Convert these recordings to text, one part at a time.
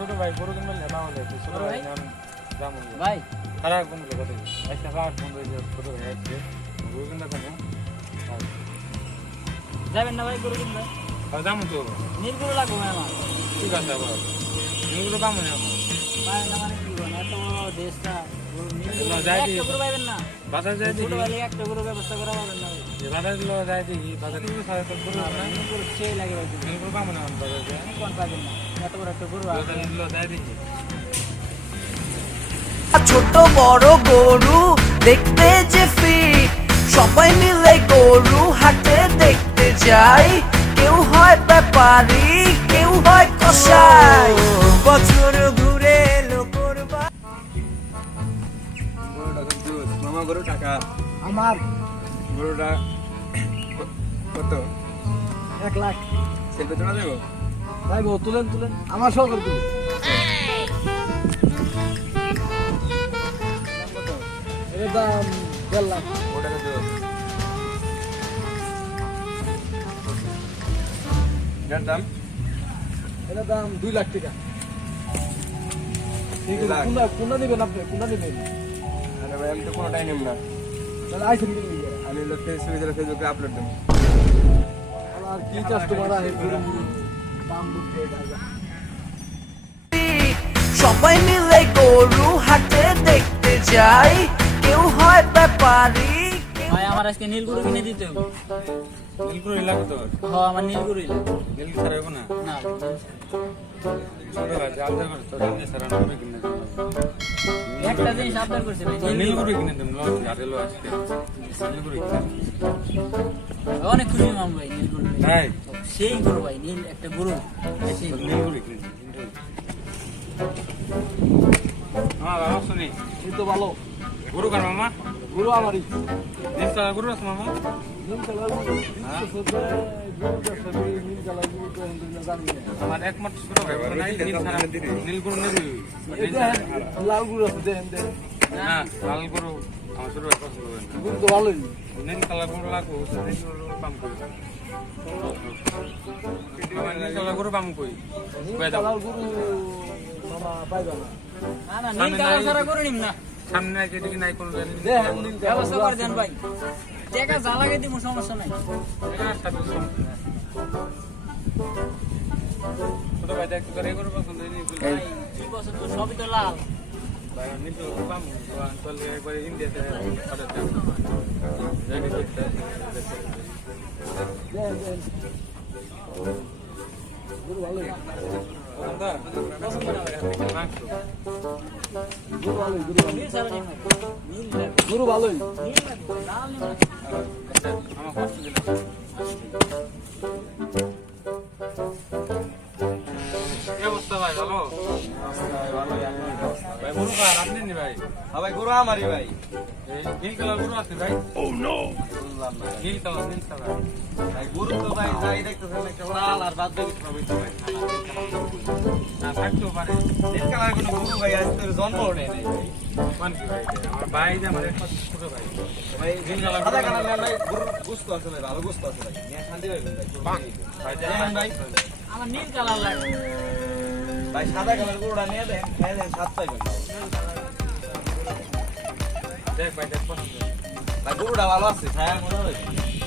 ছোট ভাই গরু কিনবে না হলে ছোট ভাই দাম ভাই খারাপ কোন কথা একটা রাত বন্ধ হয়ে যায় ছোট ভাই আসছে গরু কিনবে কেন যাবেন না ভাই গরু কিনবে আর দাম তো নীল গরু লাগবে ভাই আমার ঠিক আছে আবার এগুলো দাম নেই ভাই না মানে কি বলেন এত বড় দেশটা গরু নীল গরু যাই একটা গরু পাইবেন না বাজার যাই ছোট দেখি ভাই একটা গরু ব্যবস্থা করা পাবেন না ভাই বাজার গুলো যাই দেখি বাজার গুলো সাড়ে তো গরু না নীল গরু সেই লাগে ভাই এগুলো দাম না বাজার যায় কোন পাবেন না এত বড় একটা গরু বাজার গুলো যাই দেখি ছোট বড় গরু দেখতে যে ফিট সবাই মিলে গরু হাটে দেখতে যাই কেউ হয় ব্যাপারী কেউ হয় কসাই বছর ঘুরে এলো করবা গরুটা কিন্তু মামা গরু টাকা আমার গরুটা কত 1 লাখ সেলফি তোলা দেবো ভাই গো তুলেন তুলেন আমার সহ করে তুলেন এর দাম 1.5 লাখ ওটা কিন্তু জানতাম এর দাম 2 লাখ টাকা ঠিক 2 লাখ। আছে কোনটা নেবেন আপনি কোনটা নেবেন আরে ভাই আমি তো কোনোটাই নেব না তাহলে আইসেন দিন আমি লোক ফেসবুকে আপলোড দেবো আর কি কাস্টমার আছে দাম বুঝতে যাবে সবাই মিলে গরু হাটে দেখতে যাই কেউ হয় ব্যাপারী ভাই আমার আজকে নীল গরু কিনে দিতে হবে নীলপুর এলাকা তো হ্যাঁ আমার নীল গরুই লাগবে নীল ছাড়া হবো না না ছোট ভাই আলাদা করে তো নীল ছাড়া নামে কিনে একটা জিনিস আবদার করছে ভাই নীল গরু কিনে দেন লস গাড়িলো আজকে নীল গরু কিনে অনেক খুশি মাম ভাই নীল গরু পেয়ে। তাই সেই গরু ভাই নীল একটা গরু সেই নীল গরু কিনে হ্যাঁ বাবা শুনি এই তো ভালো গরু কার মামা গরু আমারই নীল ছাড়া গরু আছে মামা নীল কালার গরু নীল কালার গরু তো আমরা জানি না আমার একমাত্র ছোট ভাই বলে নাই নীল ছাড়া নীল গরু নেবই এই দেখেন লাল গরু আছে দেখেন দেখেন না লাল গরু আমার ছোট ভাই পছন্দ করে না গরু তো ভালোই নীল কালার গরু লাগবো নীল গরু পাম কই নীল কালার গরু পাম কই নীল কই দাও কালার গরু মামা পাইবা না না না সামনে নীল কালার নাই। ছাড়া গরু নিম না সামনে আছে এদিকে নাই কোনো জানি দেখেন নীল ব্যবস্থা করে দেন ভাই টাকা যা লাগে দিব সমস্যা নাই ছোট ভাই দেখ করে গরু পছন্দ নেই ভাই কি বছর তো সবই তো লাল ভাই নীল গরু পাম চলে একবার ইন্ডিয়াতে অর্ডার দেব জানি দেখতে দেখেন দেখেন গরু ভালোই পছন্দ না ভাই গরু ভালোই গরু ভালোই নীল ছাড়া নিম না নীল লাগবে গরু ভালোই নীল লাগবে লাল নিম না আমার কষ্ট দিল কি অবস্থা ভাই ভালো ভাই গরু কার আপনি নি ভাই ভাই গরু আমারই ভাই এই নীল কালার গরু আছে ভাই বুঝলাম না নীল কালার ভাই গরু তো ভাই যাই দেখতেছেন একটা লাল আর বাদ বাকি সবই তো ভাই না থাকতেও পারে নীল কালার কোনো গরু ভাই আজ তোর জন্ম নেই নাই ভাই কোন কি ভাই আমার ভাই যে আমার একমাত্র ছোট ভাই ভাই সাদা কালার নেন ভাই গরু গুস্ত আছে ভাই ভালো গুস্ত আছে ভাই নিয়ে শান্তি পাইবেন ভাই ভাই দেন ভাই আমার নীল কালার লাগবে ভাই সাদা কালার গরুটা নিয়ে দেন খেয়ে দেন স্বাদ পাইবেন দেখ ভাই দেখ পছন্দ ভাই গরুটা ভালো আছে খায় মনে হয়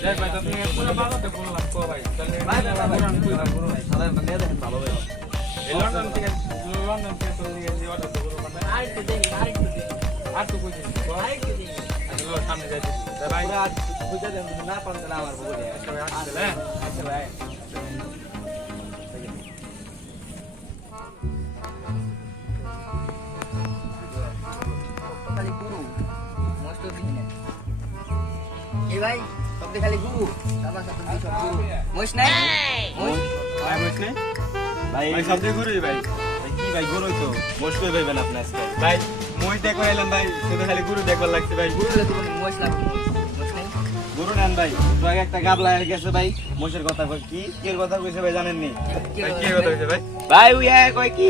দেখ ভাই তুমি পুরো বাজাতে বললাম কো ভাই তাহলে ভাই গরু ভাই সাদা নিয়ে দেখেন ভালো ভাই এই লন্ডন থেকে তো নিয়ে যে অর্ডার করব মানে আরেকটু দেখি আরেকটু দেখি আর তো কইছিস আরেকটু দেখি আচ্ছা সামনে যাই ভাই ভাই আজ বুঝা দেন তুমি না পারতে না আমার বউ নিয়ে সবাই আসছে হ্যাঁ আচ্ছা ভাই খালি গুরু মস্ত দিন এই ভাই সব খালি গুরু বাবা সব গুরু মোশ নাই মোশ ভাই বসনে ভাই ভাই সব দিয়ে ঘুরি ভাই ভাই কি ভাই গরু তো মুশকিল ভাইবেন আপনি আজকে ভাই মই দেখো এলাম ভাই শুধু খালি গরু দেখবার লাগছে ভাই গুরু লে তুমি মোশ লাগবে মোশ নাই গরু নেন ভাই তো আগে একটা গাবলা গেছে ভাই মোষের কথা কই কি এর কথা কইছে ভাই জানেন নি ভাই কি কথা হইছে ভাই ভাই ওই কই কি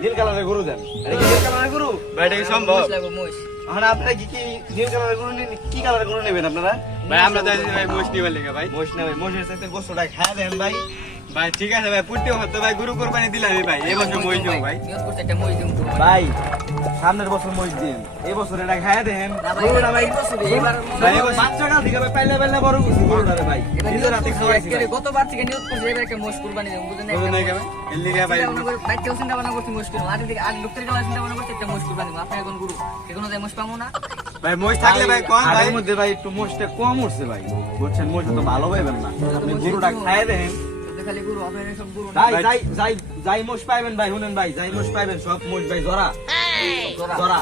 নীল কালারের গরু দেন আরে কি নীল কালারের গরু ভাই এটা কি সম্ভব মোশ লাগবে মোশ এখন আপনারা কি কি নীল কালারের গরু নেন কি কালারের গরু নেবেন আপনারা ভাই আমরা যাই ভাই মোষ নিবার লেগে ভাই মোষ না ভাই মোষের সাথে গোস্তটা খায় দেন ভাই ভাই ঠিক আছে ভাই পুট্টি হতো ভাই গরু কুরবানি দিলাম ভাই এই বছর মই দিও ভাই নিয়ত করতে একটা মই দিম তো ভাই সামনের বছর মই দিন এই বছর এটা খাইয়া দেন গরুটা ভাই বছরে এবার ভাই এবার বাচ্চাটা থেকে ভাই পাইলে পাইলে বড় করছি গরুটা ভাই নিজে রাতে খাওয়াইছি ভাই গতবার থেকে নিয়ত করছে এবার একটা মোষ কুরবানি দেব বুঝেন বুঝুন নাই ভাই এর লিগে ভাই বাইকে চিন্তা ভাবনা করছি মোষ কুরবানি আগে থেকে আগে ডক্টরের কাছে চিন্তা ভাবনা করতে একটা মোষ কুরবানি দেব আপনি এখন গুরু এখনো যে মোষ পাবো না ভাই মোষ থাকলে ভাই কম ভাই এর মধ্যে ভাই একটু মোষটা কম উঠছে ভাই বুঝছেন মোষ তো ভালো পাইবেন না আপনি গরুটা খাইয়া দেন খালি গুরু হবে সব গুরু যাই মোষ পাইবেন ভাই শুনেন ভাই যাই মোষ পাইবেন সব মোষ ভাই জরা জরা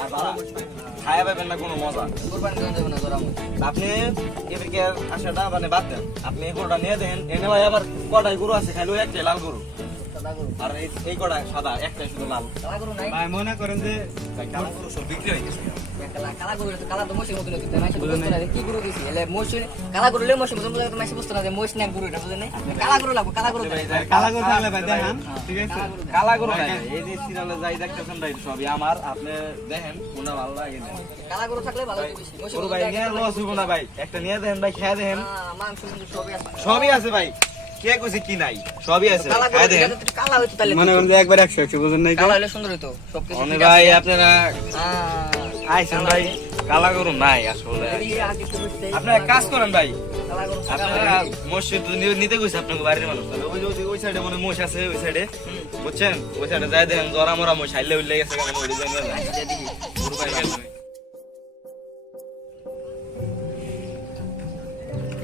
আর ভালো মোষ পাইবেন খায়া পাইবেন না কোনো মজা কুরবানি দেব না জরা মোষ আপনি এদিকে আশাটা মানে বাদ দেন আপনি গরুটা নিয়ে দেন এনে ভাই আবার কটাই গরু আছে খাইলো একটাই লাল গরু সাদা গুরু আর এই কটা সাদা একটাই শুধু লাল কালা গুরু নাই ভাই মনে করেন যে ভাই কালো গরু সব বিক্রি হয়ে গেছে কালা গুরু তো কালা তো মোষের মতন দিতে না বুঝতে না কি গুরু দিছি এলে মোষ কালা গুরু লে মোষের মতন তো মাসি বুঝতে না যে মোষ না গুরু এটা বুঝেন না কালা গুরু লাগবে কালা গুরু কালা গরু থাকলে ভাই দেখান ঠিক আছে কালা গরু ভাই এই যে সিরিয়ালে যাই দেখতেছেন ভাই সবই আমার আপনি দেখেন কোনটা ভালো লাগে না কালা গুরু থাকলে ভালো বেশি মোষের গরু ভাই নিয়ে লস হইব না ভাই একটা নিয়ে দেন ভাই খেয়ে দেন মাংস কিন্তু সবই আছে সবই আছে ভাই কে কইছে কি নাই সবই আছে কালা খেয়ে দেন গুরু কালা হইতো তাহলে মনে করেন যে একবার 100 বুঝেন নাই কালা হলে সুন্দর হইতো সবকিছু অনেক ভাই আপনারা আইছেন ভাই কালা গরু নাই আসলে আপনি এক কাজ করেন ভাই কালা গুরু আপনারা মসজিদ নিতে গেছে আপনাকে বাড়ির মানুষ তাহলে ওই সাইডে মনে মোষ আছে ওই সাইডে বুঝছেন ওই সাইডে যাই দেখেন জরা মরা মোষ হাইলে উঠলে গেছে কেমন ওই ডিজাইন গরু ভাই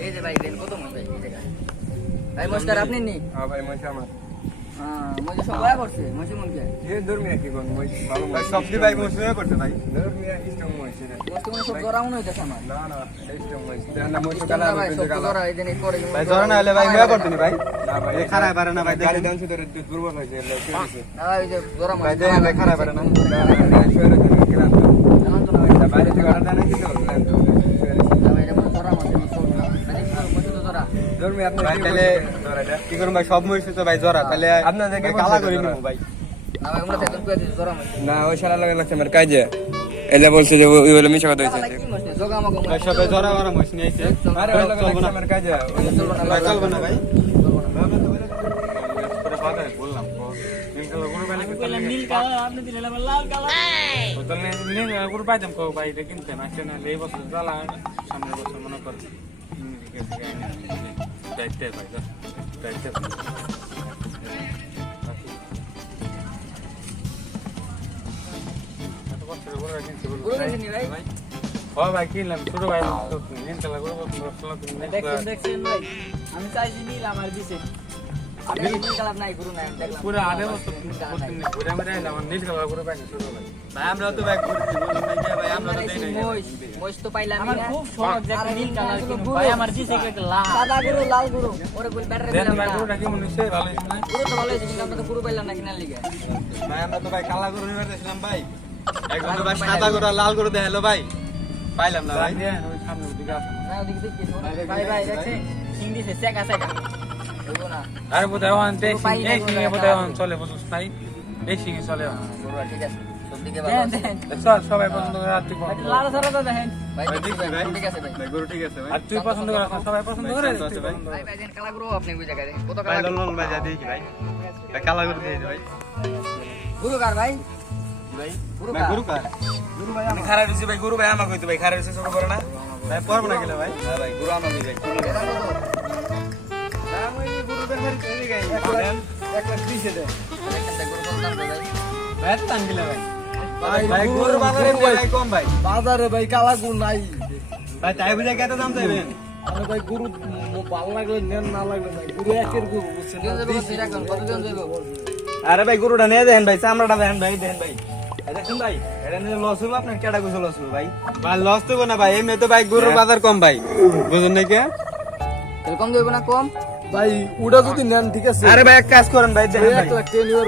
এই যে ভাই দেন কত মন ভাই এই জায়গা ভাই নমস্কার আপনি নি হ্যাঁ ভাই মই আমার মজা সব বয়া করছে মসি মন কে এই ধর্মিয়া কি কোন মই ভালো ভাই সবজি ভাই মোষ করতে ভাই ধর্মিয়া ইস্টং মই সেটা মস্ত মন সব জরা মন হইতাছে আমার না না ইস্টং মই না মই কালা ভাই সব জরা এই দিন করে ভাই জরা না হলে ভাই মেয়া করতে নি ভাই না ভাই এই খারাপ পারে না ভাই গাড়ি দান শুধু দুর্বল হয়েছে না এই যে জরা মন ভাই দেখেন ভাই খারাপ পারে না জানান তো না ভাই বাইরে থেকে অর্ডার দেন কি তো ভাই এটা জরা মন মানে মস্ত জরা ধর্মি আপনি ভাই তাহলে কি করুন ভাই সব মোষ তো ভাই জরা তাহলে আপনাদের ভাই কালা করে নিব ভাই না ভাই আমরা থেকে কই দিছি জরা মন না ওই শালা লাগে লাগছে আমার কাজে এলে বলছে যে ওই বলে মিছা কথা কালা হইছে কি মস্ত জগা আমাকে ভাই সবাই জরা ওরা মোষ নিয়ে আইছে আরে ওই লাগে লাগছে আমার কাজে ভাই চলবে না ভাই বললাম নীল কালার আপনি দিলেন আবার লাল কালার গরু পাইতাম কো ভাই এটা কিনতে না কেন এই বছর জ্বালা সামনের বছর মনে কর দায়িত্বে ভাই দায়িত্বে গুরু দিনি ভাই ও ভাই কিনলাম ছোট ভাই নীল কালার গরু দেখছেন ভাই আমি চাইছি নীল আমার দিছে আমি নীল কালার নাই গুরু নাই দেখলাম পুরো 8 বছর ঘুরে আমরা এলাম নীল কালার গরু পাইনি ছোট ভাই ভাই আমরা তো ভাই ভাই আমরা তো দেই নাই মোষ তো পাইলাম আমার খুব শখ যে একটা নীল কালার কিনবো ভাই আমার দিছে একটা লাল সাদা গুরু লাল গুরু ওরে কই ব্যাটারি দেন দিলাম ভাই না গরুটা কেমন হইছে ভালো হইছে না গুরু তো ভালো হয়েছে কিন্তু আমরা তো গুরু পাইলাম না কিনার লিগে ভাই আমরা তো ভাই কালা গরু নিয়ে আসলাম ভাই একদম তো ভাই সাদা গরু আর লাল গরু দেখালো ভাই পাইলাম না ভাই দেন ওই সামনে দিকে আছে না ওদিকে দেখি ভাই ভাই দেখছেন সিং দিছে সেকা সেকা দেখো না আরে বোধহয় ওখান গরু পাই না, এই গরু সিংহে একটা বোধহয় ওখান চলে বুঝছ নাই এই সিংহে চলে গরু ঠিক আছে সব দিকে ভালো দেন আছে দেন সবাই পছন্দ করে আর তুই লাল সারা তো দেখেন ভাই ভাই দেখছি দেখছি ভাই ভাই ঠিক আছে ভাই ভাই গরু ঠিক আছে ভাই আর তুই পছন্দ করে সবাই পছন্দ করে ভাই, আছে ভাই। ভাই ভাই দেন কালা গুরু আপনি ওই জায়গায় কত ভাই কালা লল ভাই যা দেখি ভাই ভাই কালা গরু দিয়ে ভাই গুরু কার ভাই ভাই গুরু ভাই কার গরু কার গরু ভাই আমি খারাপ হইছে ভাই গরু ভাই আমাকে কইতো ভাই খারাপ হইছে ছোট করে না ভাই পড়ব না গেলে ভাই হ্যাঁ ভাই গরু আমাকে ভাই এরা কত দাম ওই গরু বের করে গাই 1,30,000 দেয় একটা গরু কত দাম ভাই ভাই তো টান গেলে ভাই ভাই গরু বাজারে ভাই কম ভাই বাজারে ভাই কালা গুড় নাই ভাই তাই বুঝে কত দাম চাইবেন আরে ভাই গরু ভালো লাগলে নেন না লাগলে নাই গরু একের গরু বুঝছেন দিন যাবে কত টাকা কত দিন যাবে আরে ভাই গরুটা নিয়ে দেন ভাই চামড়াটা দেন ভাই দেন ভাই দেখুন ভাই এটা নিয়ে লস হলো আপনার কেডা কইছে লস হলো ভাই ভাই লস তো না ভাই এমনি তো ভাই গরুর বাজার কম ভাই বুঝুন নাকি তাহলে কম দেব না কম ভাই ওটা যদি নেন ঠিক আছে আরে ভাই এক কাজ করেন ভাই দেখেন ভাই 1,10,000 নিবার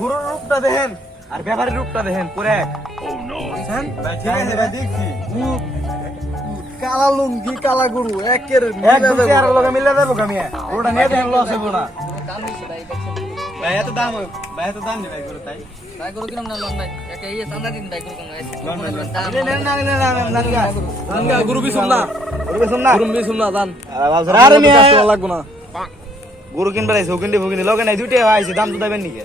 গরুর রূপটা দেখেন আর ব্যাপারের রূপটা দেখেন পুরো এক বুঝছেন ভাই ঠিক আছে ভাই দেখছি কালা লুঙ্গি কালা গরু একের এক দুই আর লগে মিলে দেবো কামিয়া গরুটা নিয়ে দেন লস হইব না দাম বেশি ভাই দেখছেন ভাই এত দাম নেই ভাই গরু তাই ভাই গরু কিরম না লন ভাই একটা এই চান্দা দিন ভাই গরু কোন দাম গরু বিছুম না গরু বেচুন না গরু বিছুম না দান আরে কাস্টমার লাগবো না গরু কিনবার আইছে ওকিন্ডি ফুকিন্ডি লগে নাই দুইটা আইছে দাম তো দেবেন নিকে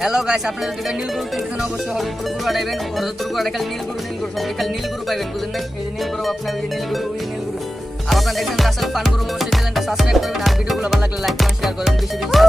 হ্যালো গাইস, আপনারা যদি নীল গরু কিনতে চান অবশ্যই হরদপুর গরু আড়াইবেন। হরদপুর গরু খালি নীল গরু সব খালি নীল গরু পাইবেন, বুঝলেন না? এই যে নীল গরু আপনার, এই যে নীল গরু, ওই নীল গরু। আর আপনারা দেখছেন রাসেল ফান গরু, অবশ্যই চ্যানেলটা সাবস্ক্রাইব করবেন আর ভিডিওগুলো ভালো লাগলে লাইক করেন, শেয়ার করেন, বেশি বেশি